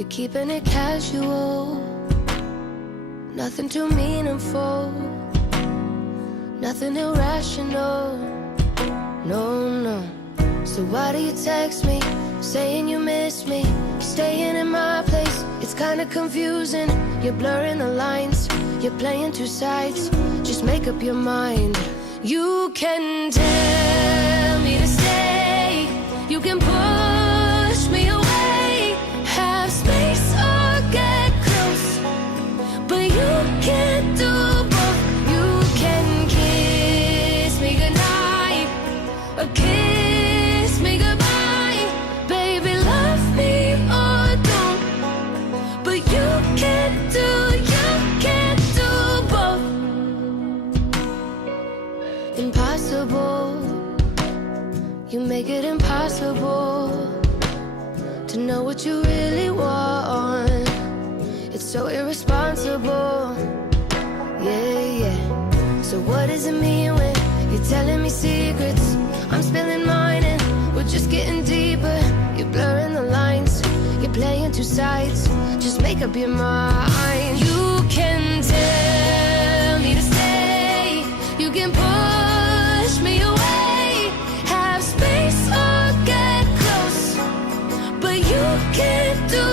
You're keeping it casual, nothing too meaningful, nothing irrational, no, no. So why do you text me, saying you miss me, staying in my place? It's kinda confusing, you're blurring the lines, you're playing two sides. Just make up your mind. You can tell me to stay, you can push me away, have space or get close, but you can't do both. You can kiss me goodnight or kiss me goodbye. Baby, love me or don't, but you can't do both. Impossible, you make it impossible to know what you really want. It's so irresponsible, yeah, yeah. So what does it mean when you're telling me secrets? I'm spilling mine and we're just getting deeper. You're blurring the lines, you're playing two sides. Just make up your mind. You can tell me to stay, you can push me away, have space or get close, but you can't do